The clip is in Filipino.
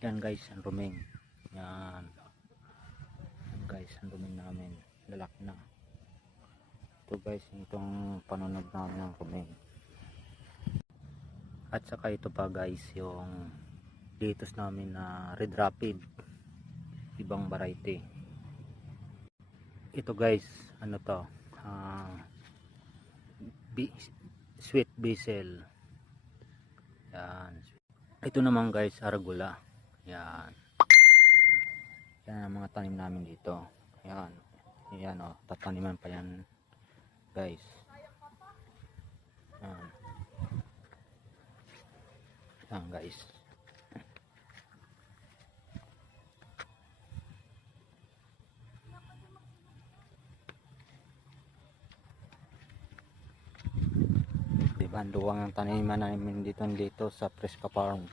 Yan guys, ang ruming. Yan. Yan guys, ang ruming namin. Lalaki na. Ito guys, itong panonood namin ng ruming. At saka ito pa guys, yung litos namin na Red Rapid. Ibang variety. Ito guys, ano to? Sweet basil. Yan. Ito naman guys, arugula. Yan. Yan ang mga tanim namin dito. Yan. Yan o, tataniman pa yan guys. Yan. Yan guys. Diba, luwang ang taniman namin dito sa Fresca Farm.